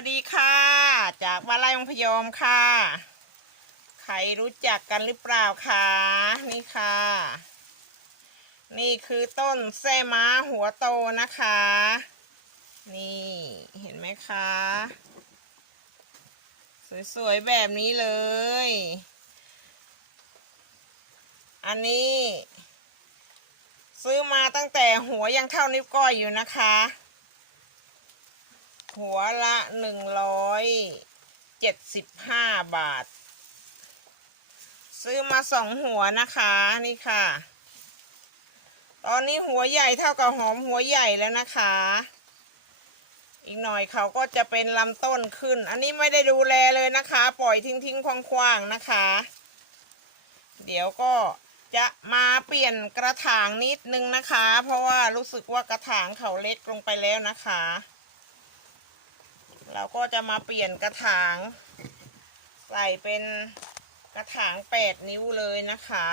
วัสดีค่ะ จากบ้านไร่องพยอมค่ะ ใครรู้จักกันหรือเปล่าคะนี่ค่ะ นี่คือต้นแส้ม้าหัวโตนะคะ นี่เห็นไหมคะ สวยๆแบบนี้เลย อันนี้ ซื้อมาตั้งแต่หัวยังเท่านิ้วก้อยอยู่นะคะ หัวละหนึ่งร้อยเจ็ดสิบห้าบาท ซื้อมาสองหัวนะคะนี่ค่ะ ตอนนี้หัวใหญ่เท่ากับหอมหัวใหญ่แล้วนะคะ อีกหน่อยเขาก็จะเป็นลำต้นขึ้น อันนี้ไม่ได้ดูแลเลยนะคะ ปล่อยทิ้งทิ้งคว่างๆนะคะ เดี๋ยวก็จะมาเปลี่ยนกระถางนิดนึงนะคะ เพราะว่ารู้สึกว่ากระถางเขาเล็กลงไปแล้วนะคะ เราก็จะมาเปลี่ยนกระถาง ใส่เป็นกระถางแปดนิ้วเลยนะคะ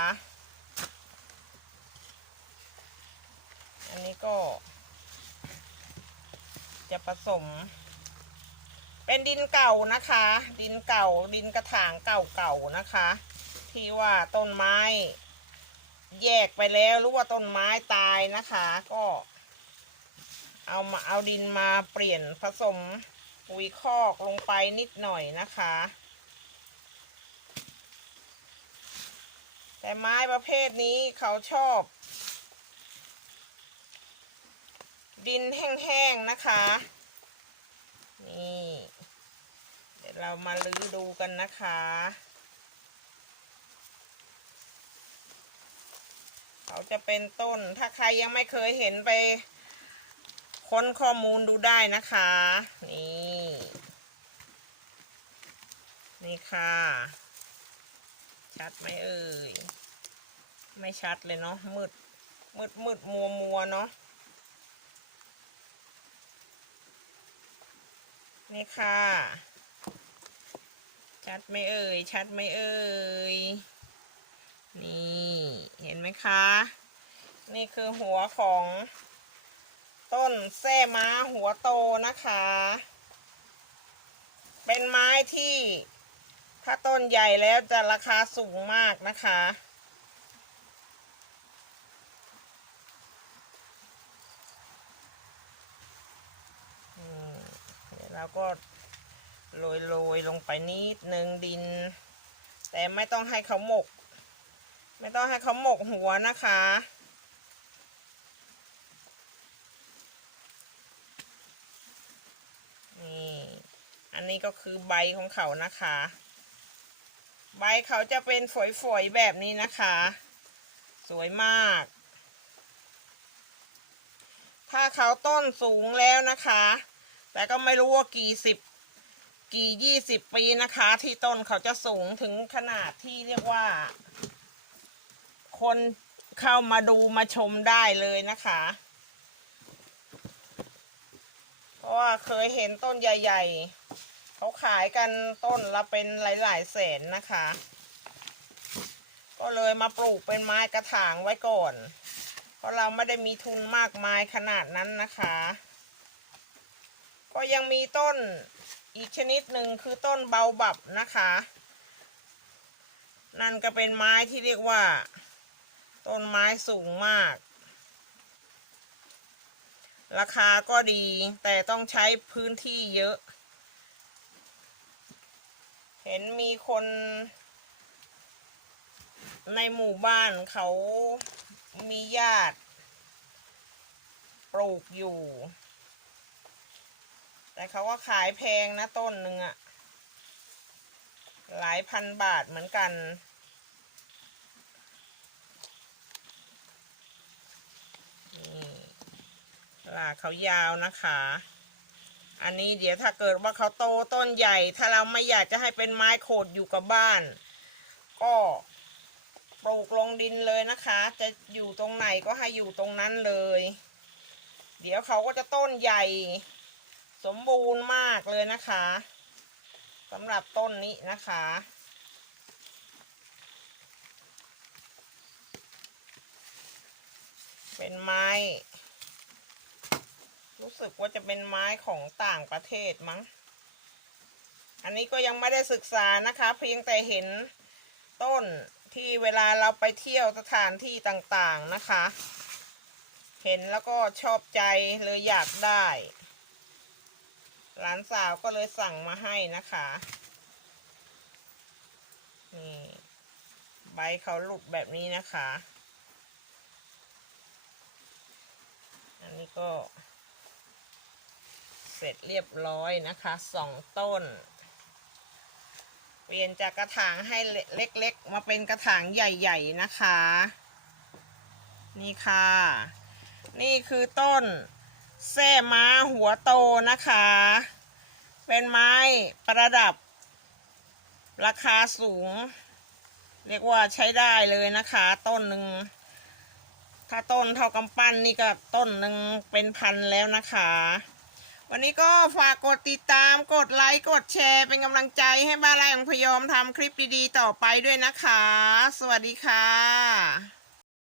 อันนี้ก็ จะผสม เป็นดินเก่านะคะ ดินเก่าดินกระถางเก่าๆนะคะ ที่ว่าต้นไม้แยกไปแล้วหรือว่าต้นไม้ตายนะคะ ก็ เอามาเอาดินมาเปลี่ยนผสม ปุ๋ยคอกลงไปนิดหน่อยนะคะ แต่ไม้ประเภทนี้เขาชอบ ดินแห้งๆนะคะ นี่ เดี๋ยวเรามาลื้อดูกันนะคะเขาจะเป็นต้น ถ้าใครยังไม่เคยเห็นไป ค้นข้อมูลดูได้นะคะ นี่ นี่ค่ะ ชัดไหมเอ่ย ไม่ชัดเลยเนาะมืด มืดมืดมัวมัวเนาะนี่ค่ะ ชัดไหมเอ่ย ชัดไหมเอ่ย นี่ เห็นไหมคะ นี่คือหัวของ ต้นแส้ม้าหัวโตนะคะ เป็นไม้ที่ถ้าต้นใหญ่แล้วจะราคาสูงมากนะคะ เดี๋ยวเราก็โรยโรยลงไปนิดนึงดิน แต่ไม่ต้องให้เขาหมก ไม่ต้องให้เขาหมกหัวนะคะ อันนี้ก็คือใบของเขานะคะ ใบเขาจะเป็นฝอยๆแบบนี้นะคะ สวยมาก ถ้าเขาต้นสูงแล้วนะคะ แต่ก็ไม่รู้ว่ากี่สิบกี่ยี่สิบปีนะคะ ที่ต้นเขาจะสูงถึงขนาดที่เรียกว่า คนเข้ามาดูมาชมได้เลยนะคะ เพราะว่าเคยเห็นต้นใหญ่ ๆ เขาขายกันต้นละเป็นหลายๆแสนนะคะ ก็เลยมาปลูกเป็นไม้กระถางไว้ก่อน เพราะเราไม่ได้มีทุนมากมายขนาดนั้นนะคะ ก็ยังมีต้นอีกชนิดหนึ่งคือต้นเบาบับนะคะ นั่นก็เป็นไม้ที่เรียกว่า ต้นไม้สูงมากราคาก็ดีแต่ต้องใช้พื้นที่เยอะ เห็นมีคนในหมู่บ้านเขามีญาติ ปลูกอยู่ แต่เขาก็ขายแพงนะต้นหนึ่งอะหลายพันบาทเหมือนกันนี่ลากเขายาวนะคะ อันนี้เดี๋ยวถ้าเกิดว่าเขาโตต้นใหญ่ ถ้าเราไม่อยากจะให้เป็นไม้โขดอยู่กับบ้าน ก็ปลูกลงดินเลยนะคะ จะอยู่ตรงไหนก็ให้อยู่ตรงนั้นเลย เดี๋ยวเขาก็จะต้นใหญ่ สมบูรณ์มากเลยนะคะสำหรับต้นนี้นะคะเป็นไม้ รู้สึกว่าจะเป็นไม้ของต่างประเทศมั้ง อันนี้ก็ยังไม่ได้ศึกษานะคะ เพียงแต่เห็นต้นที่เวลาเราไปเที่ยวสถานที่ต่างๆนะคะ เห็นแล้วก็ชอบใจเลยอยากได้ หลานสาวก็เลยสั่งมาให้นะคะนี่ใบเขาหลุดแบบนี้นะคะ อันนี้ก็ เสร็จเรียบร้อยนะคะสองต้น เปลี่ยนจากกระถางให้เล็กๆ มาเป็นกระถางใหญ่ๆนะคะ นี่ค่ะ นี่คือต้นแส้ม้าหัวโตนะคะ เป็นไม้ประดับ ราคาสูง เรียกว่าใช้ได้เลยนะคะ ต้นหนึ่งถ้าต้นเท่ากำปั้นนี่ก็ต้นหนึ่งเป็นพันแล้วนะคะ วันนี้ก็ฝากกดติดตามกดไลค์กดแชร์เป็นกำลังใจให้บ้านไร่ของพยอมทำคลิปดีๆ ต่อไปด้วยนะคะ สวัสดีค่ะ